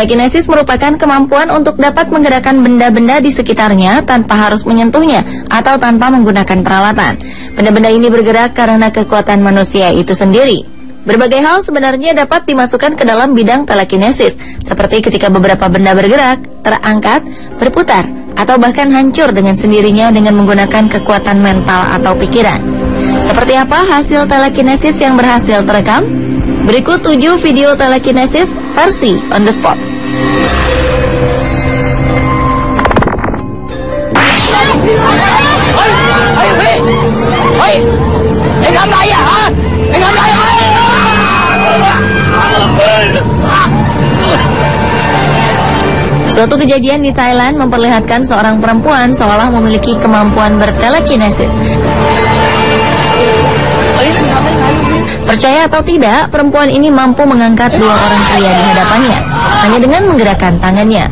Telekinesis merupakan kemampuan untuk dapat menggerakkan benda-benda di sekitarnya tanpa harus menyentuhnya atau tanpa menggunakan peralatan. Benda-benda ini bergerak karena kekuatan manusia itu sendiri. Berbagai hal sebenarnya dapat dimasukkan ke dalam bidang telekinesis, seperti ketika beberapa benda bergerak, terangkat, berputar, atau bahkan hancur dengan sendirinya dengan menggunakan kekuatan mental atau pikiran. Seperti apa hasil telekinesis yang berhasil terekam? Berikut 7 video telekinesis versi on the spot. Suatu kejadian di Thailand memperlihatkan seorang perempuan seolah memiliki kemampuan bertelekinesis. Percaya atau tidak, perempuan ini mampu mengangkat 2 orang pria di hadapannya hanya dengan menggerakkan tangannya.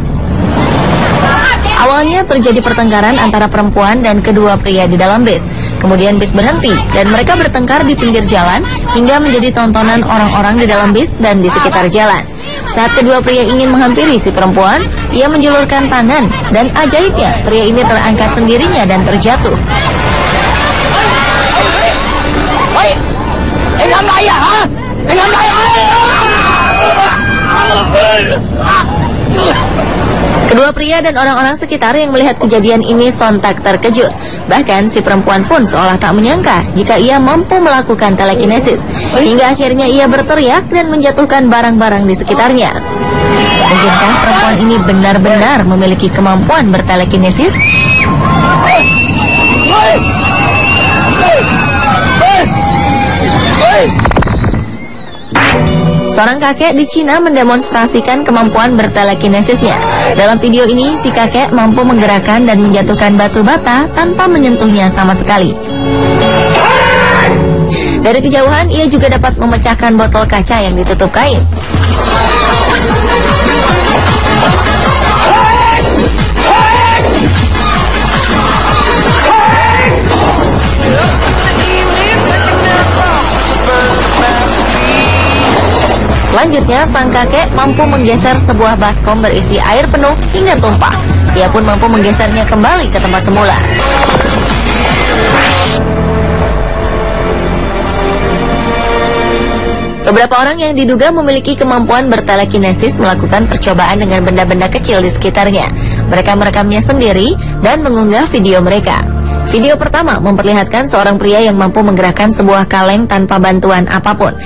Awalnya terjadi pertengkaran antara perempuan dan kedua pria di dalam bis. Kemudian bis berhenti dan mereka bertengkar di pinggir jalan hingga menjadi tontonan orang-orang di dalam bis dan di sekitar jalan. Saat kedua pria ingin menghampiri si perempuan, ia menjulurkan tangan dan ajaibnya pria ini terangkat sendirinya dan terjatuh. Kedua pria dan orang-orang sekitar yang melihat kejadian ini sontak terkejut. Bahkan si perempuan pun seolah tak menyangka jika ia mampu melakukan telekinesis. Hingga akhirnya ia berteriak dan menjatuhkan barang-barang di sekitarnya. Mungkinkah perempuan ini benar-benar memiliki kemampuan bertelekinesis? Seorang kakek di Cina mendemonstrasikan kemampuan bertelekinesisnya. Dalam video ini, si kakek mampu menggerakkan dan menjatuhkan batu bata tanpa menyentuhnya sama sekali. Dari kejauhan, ia juga dapat memecahkan botol kaca yang ditutup kain. Selanjutnya, sang kakek mampu menggeser sebuah baskom berisi air penuh hingga tumpah. Ia pun mampu menggesernya kembali ke tempat semula. Beberapa orang yang diduga memiliki kemampuan bertelekinesis melakukan percobaan dengan benda-benda kecil di sekitarnya. Mereka merekamnya sendiri dan mengunggah video mereka. Video pertama memperlihatkan seorang pria yang mampu menggerakkan sebuah kaleng tanpa bantuan apapun.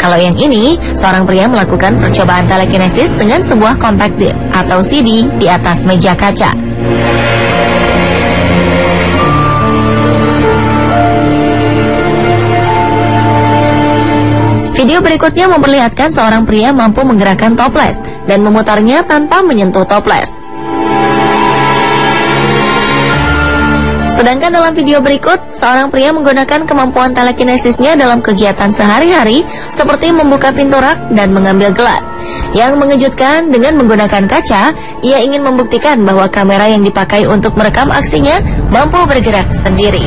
Kalau yang ini, seorang pria melakukan percobaan telekinesis dengan sebuah compact disc atau CD di atas meja kaca. Video berikutnya memperlihatkan seorang pria mampu menggerakkan toples dan memutarnya tanpa menyentuh toples. Sedangkan dalam video berikut, seorang pria menggunakan kemampuan telekinesisnya dalam kegiatan sehari-hari seperti membuka pintu rak dan mengambil gelas. Yang mengejutkan, dengan menggunakan kaca, ia ingin membuktikan bahwa kamera yang dipakai untuk merekam aksinya mampu bergerak sendiri.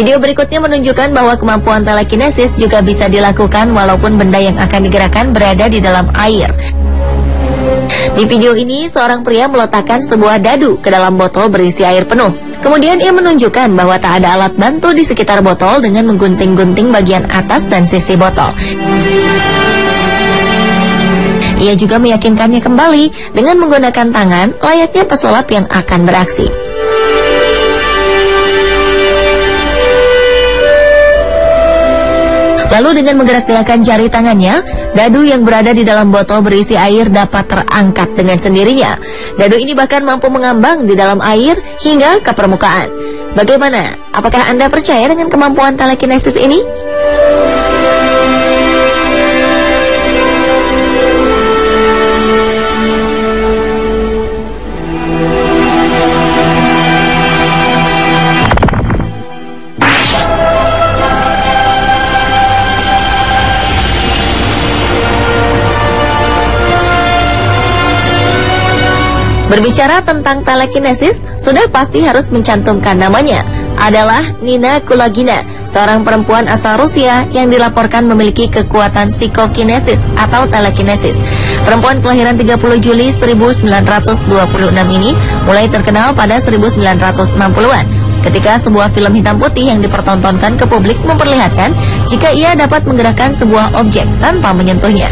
Video berikutnya menunjukkan bahwa kemampuan telekinesis juga bisa dilakukan walaupun benda yang akan digerakkan berada di dalam air. Di video ini, seorang pria meletakkan sebuah dadu ke dalam botol berisi air penuh. Kemudian ia menunjukkan bahwa tak ada alat bantu di sekitar botol dengan menggunting-gunting bagian atas dan sisi botol. Ia juga meyakinkannya kembali dengan menggunakan tangan layaknya pesulap yang akan beraksi. Lalu dengan menggerak-gerakkan jari tangannya, dadu yang berada di dalam botol berisi air dapat terangkat dengan sendirinya. Dadu ini bahkan mampu mengambang di dalam air hingga ke permukaan. Bagaimana? Apakah Anda percaya dengan kemampuan telekinesis ini? Berbicara tentang telekinesis, sudah pasti harus mencantumkan namanya. Adalah Nina Kulagina, seorang perempuan asal Rusia yang dilaporkan memiliki kekuatan psikokinesis atau telekinesis. Perempuan kelahiran 30 Juli 1926 ini mulai terkenal pada 1960-an. Ketika sebuah film hitam putih yang dipertontonkan ke publik memperlihatkan jika ia dapat menggerakkan sebuah objek tanpa menyentuhnya.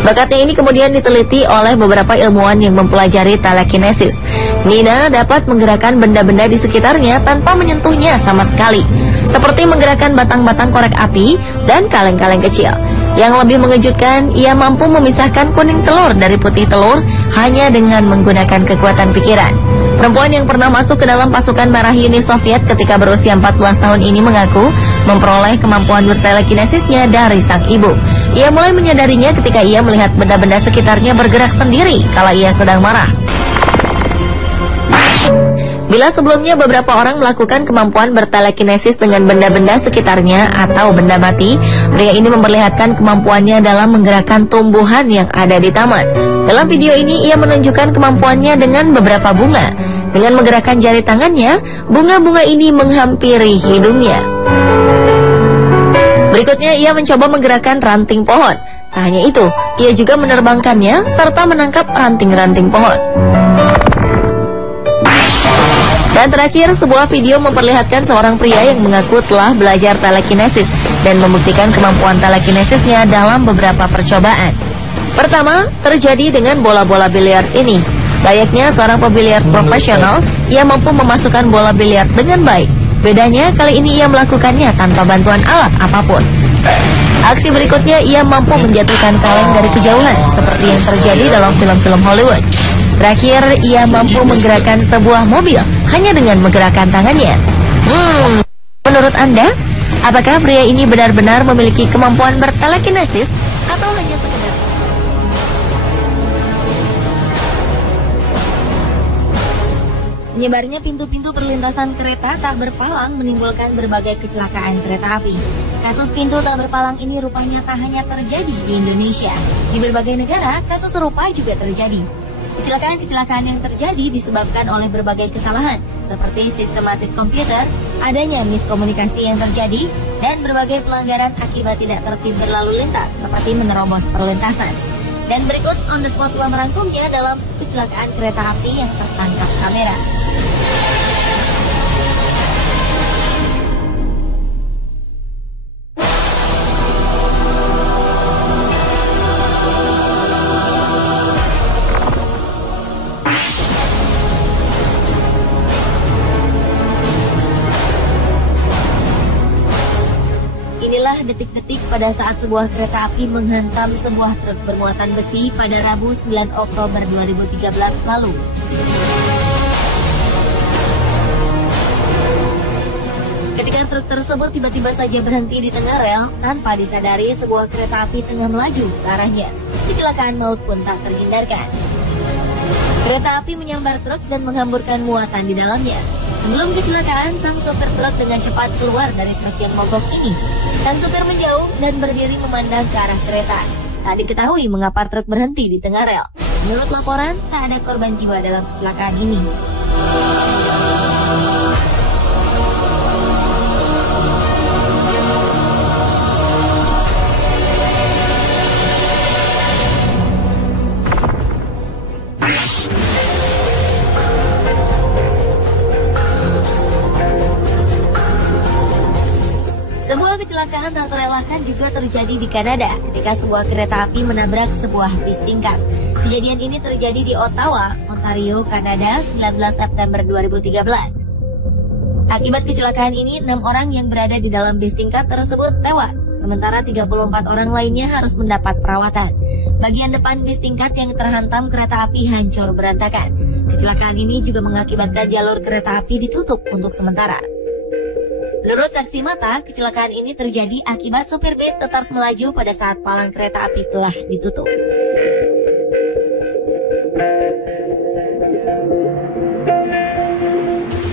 Bakatnya ini kemudian diteliti oleh beberapa ilmuwan yang mempelajari telekinesis. Nina dapat menggerakkan benda-benda di sekitarnya tanpa menyentuhnya sama sekali, seperti menggerakkan batang-batang korek api dan kaleng-kaleng kecil. Yang lebih mengejutkan, ia mampu memisahkan kuning telur dari putih telur hanya dengan menggunakan kekuatan pikiran. Perempuan yang pernah masuk ke dalam pasukan merah Uni Soviet ketika berusia 14 tahun ini mengaku memperoleh kemampuan bertelekinesisnya dari sang ibu. Ia mulai menyadarinya ketika ia melihat benda-benda sekitarnya bergerak sendiri kala ia sedang marah. Bila sebelumnya beberapa orang melakukan kemampuan bertelekinesis dengan benda-benda sekitarnya atau benda mati, pria ini memperlihatkan kemampuannya dalam menggerakkan tumbuhan yang ada di taman. Dalam video ini ia menunjukkan kemampuannya dengan beberapa bunga. Dengan menggerakkan jari tangannya, bunga-bunga ini menghampiri hidungnya. Berikutnya ia mencoba menggerakkan ranting pohon. Tak hanya itu, ia juga menerbangkannya serta menangkap ranting-ranting pohon. Dan terakhir, sebuah video memperlihatkan seorang pria yang mengaku telah belajar telekinesis dan membuktikan kemampuan telekinesisnya dalam beberapa percobaan. Pertama, terjadi dengan bola-bola biliar ini. Layaknya seorang pebiliar profesional, ia mampu memasukkan bola biliar dengan baik. Bedanya, kali ini ia melakukannya tanpa bantuan alat apapun. Aksi berikutnya, ia mampu menjatuhkan kaleng dari kejauhan, seperti yang terjadi dalam film-film Hollywood. Terakhir, ia mampu menggerakkan sebuah mobil hanya dengan menggerakkan tangannya. Menurut Anda, apakah pria ini benar-benar memiliki kemampuan bertelekinesis atau hanya sekedar? Menyebarnya pintu-pintu perlintasan kereta tak berpalang menimbulkan berbagai kecelakaan kereta api. Kasus pintu tak berpalang ini rupanya tak hanya terjadi di Indonesia. Di berbagai negara, kasus serupa juga terjadi. Kecelakaan-kecelakaan yang terjadi disebabkan oleh berbagai kesalahan, seperti sistematis komputer, adanya miskomunikasi yang terjadi, dan berbagai pelanggaran akibat tidak tertib berlalu lintas, seperti menerobos perlintasan. Dan berikut on the spot telah merangkumnya dalam kecelakaan kereta api yang tertangkap kamera. Inilah detik-detik pada saat sebuah kereta api menghantam sebuah truk bermuatan besi pada Rabu 9 Oktober 2013 lalu. Ketika truk tersebut tiba-tiba saja berhenti di tengah rel, tanpa disadari sebuah kereta api tengah melaju ke arahnya. Kecelakaan maut pun tak terhindarkan. Kereta api menyambar truk dan menghamburkan muatan di dalamnya. Sebelum kecelakaan, sang sopir truk dengan cepat keluar dari truk yang mogok ini. Sang sopir menjauh dan berdiri memandang ke arah kereta. Tak diketahui mengapa truk berhenti di tengah rel. Menurut laporan, tak ada korban jiwa dalam kecelakaan ini. Sebuah kecelakaan tak terelakkan juga terjadi di Kanada ketika sebuah kereta api menabrak sebuah bis tingkat. Kejadian ini terjadi di Ottawa, Ontario, Kanada, 19 September 2013. Akibat kecelakaan ini, 6 orang yang berada di dalam bis tingkat tersebut tewas, sementara 34 orang lainnya harus mendapat perawatan. Bagian depan bis tingkat yang terhantam kereta api hancur berantakan. Kecelakaan ini juga mengakibatkan jalur kereta api ditutup untuk sementara. Menurut saksi mata, kecelakaan ini terjadi akibat sopir bis tetap melaju pada saat palang kereta api telah ditutup.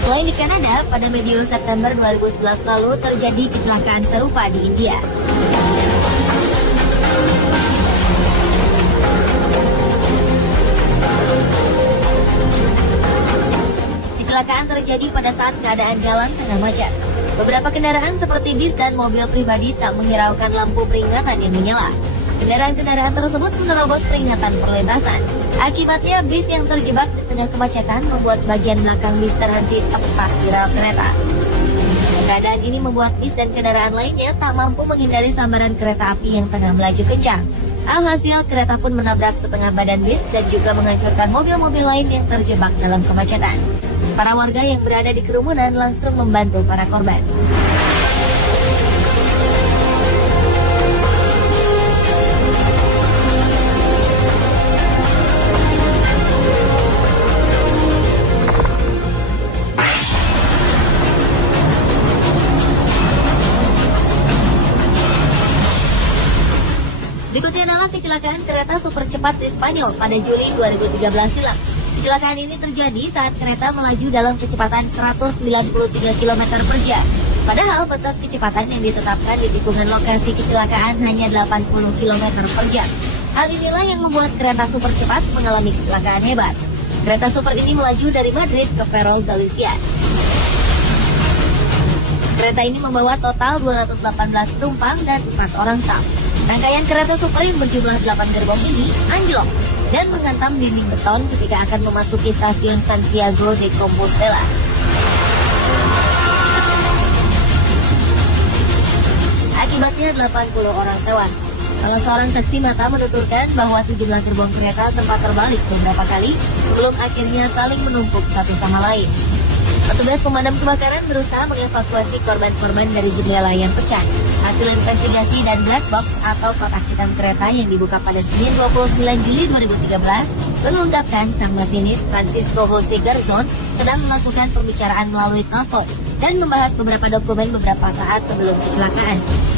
Selain di Kanada, pada medio September 2011 lalu terjadi kecelakaan serupa di India. Kecelakaan terjadi pada saat keadaan jalan tengah macet. Beberapa kendaraan seperti bis dan mobil pribadi tak menghiraukan lampu peringatan yang menyala. Kendaraan-kendaraan tersebut menerobos peringatan perlintasan. Akibatnya bis yang terjebak di tengah kemacetan membuat bagian belakang bis terhenti tepat di rel kereta. Keadaan ini membuat bis dan kendaraan lainnya tak mampu menghindari sambaran kereta api yang tengah melaju kencang. Alhasil, kereta pun menabrak setengah badan bis dan juga menghancurkan mobil-mobil lain yang terjebak dalam kemacetan. Para warga yang berada di kerumunan langsung membantu para korban. Berikutnya adalah kecelakaan kereta super cepat di Spanyol pada Juli 2013 silam. Kecelakaan ini terjadi saat kereta melaju dalam kecepatan 193 km per jam. Padahal batas kecepatan yang ditetapkan di tikungan lokasi kecelakaan hanya 80 km per jam. Hal inilah yang membuat kereta super cepat mengalami kecelakaan hebat. Kereta super ini melaju dari Madrid ke Ferrol, Galicia. Kereta ini membawa total 218 penumpang dan 4 orang staf. Rangkaian kereta super yang berjumlah 8 gerbong ini anjlok dan menghantam dinding beton ketika akan memasuki stasiun Santiago de Compostela. Akibatnya 80 orang tewas. Salah seorang saksi mata menuturkan bahwa sejumlah gerbong kereta sempat terbalik beberapa kali sebelum akhirnya saling menumpuk satu sama lain. Petugas pemadam kebakaran berusaha mengevakuasi korban-korban dari jendela yang pecah. Hasil investigasi dan black box atau kotak hitam kereta yang dibuka pada Senin 29 Juli 2013 mengungkapkan sang masinis Francisco Jose Garzon sedang melakukan pembicaraan melalui telepon dan membahas beberapa dokumen beberapa saat sebelum kecelakaan.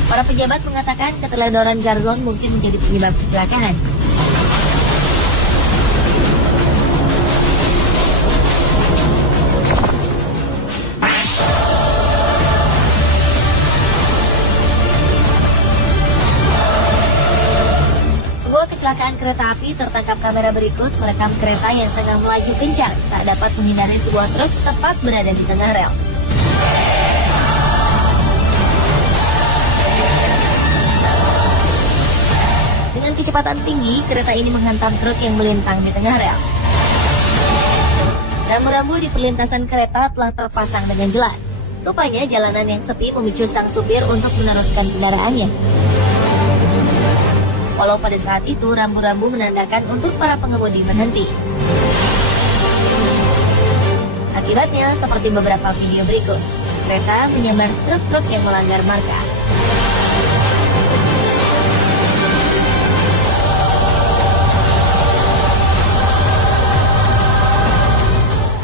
Para pejabat mengatakan keteledoran Garzon mungkin menjadi penyebab kecelakaan. Kecelakaan kereta api tertangkap kamera berikut merekam kereta yang tengah melaju kencang tak dapat menghindari sebuah truk tepat berada di tengah rel. Dengan kecepatan tinggi, kereta ini menghantam truk yang melintang di tengah rel. Rambu-rambu di perlintasan kereta telah terpasang dengan jelas. Rupanya jalanan yang sepi memicu sang supir untuk meneruskan kendaraannya. Walau pada saat itu rambu-rambu menandakan untuk para pengemudi berhenti. Akibatnya seperti beberapa video berikut, kereta menyambar truk-truk yang melanggar marka.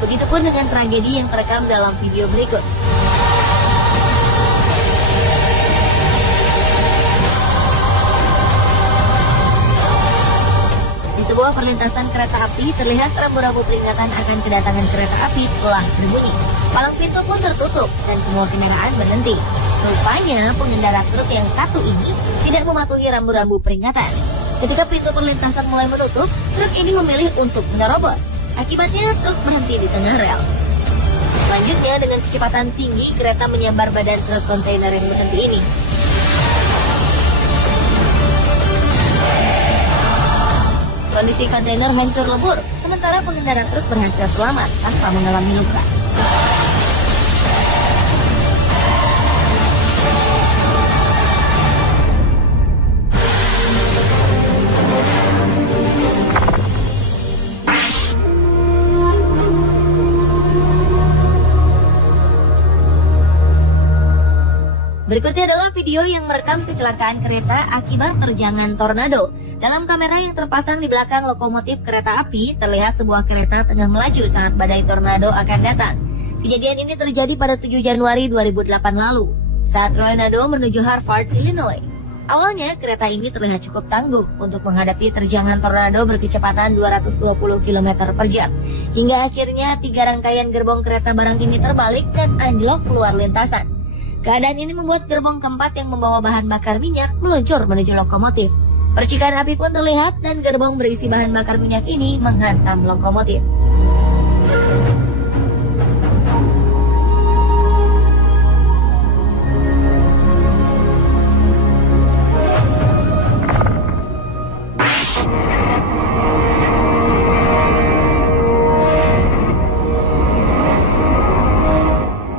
Begitupun dengan tragedi yang terekam dalam video berikut. Sebuah perlintasan kereta api terlihat rambu-rambu peringatan akan kedatangan kereta api telah berbunyi. Palang pintu pun tertutup dan semua kendaraan berhenti. Rupanya pengendara truk yang satu ini tidak mematuhi rambu-rambu peringatan. Ketika pintu perlintasan mulai menutup, truk ini memilih untuk menerobos. Akibatnya truk berhenti di tengah rel. Selanjutnya dengan kecepatan tinggi kereta menyambar badan truk kontainer yang berhenti ini. Kondisi kontainer hancur lebur, sementara pengendara truk berhasil selamat tanpa mengalami luka. Berikutnya adalah video yang merekam kecelakaan kereta akibat terjangan tornado. Dalam kamera yang terpasang di belakang lokomotif kereta api, terlihat sebuah kereta tengah melaju saat badai tornado akan datang. Kejadian ini terjadi pada 7 Januari 2008 lalu, saat tornado menuju Hartford, Illinois. Awalnya, kereta ini terlihat cukup tangguh untuk menghadapi terjangan tornado berkecepatan 220 km per jam. Hingga akhirnya 3 rangkaian gerbong kereta barang ini terbalik dan anjlok keluar lintasan. Keadaan ini membuat gerbong keempat yang membawa bahan bakar minyak meluncur menuju lokomotif. Percikan api pun terlihat dan gerbong berisi bahan bakar minyak ini menghantam lokomotif.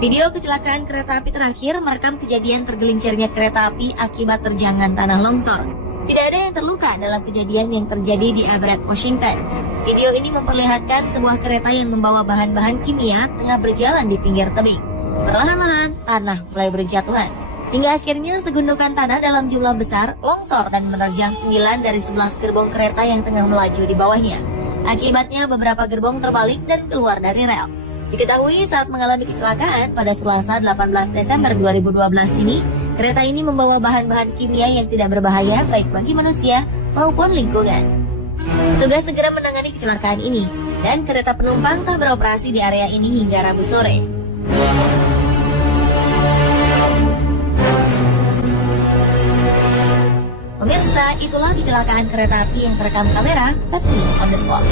Video kecelakaan kereta api terakhir merekam kejadian tergelincirnya kereta api akibat terjangan tanah longsor. Tidak ada yang terluka dalam kejadian yang terjadi di Everett, Washington. Video ini memperlihatkan sebuah kereta yang membawa bahan-bahan kimia tengah berjalan di pinggir tebing. Perlahan-lahan, tanah mulai berjatuhan. Hingga akhirnya segundukan tanah dalam jumlah besar longsor dan menerjang 9 dari 11 gerbong kereta yang tengah melaju di bawahnya. Akibatnya beberapa gerbong terbalik dan keluar dari rel. Diketahui saat mengalami kecelakaan pada Selasa 18 Desember 2012 ini, kereta ini membawa bahan-bahan kimia yang tidak berbahaya baik bagi manusia maupun lingkungan. Tugas segera menangani kecelakaan ini, dan kereta penumpang tak beroperasi di area ini hingga Rabu sore. Pemirsa, itulah kecelakaan kereta api yang terekam kamera versi on the spot.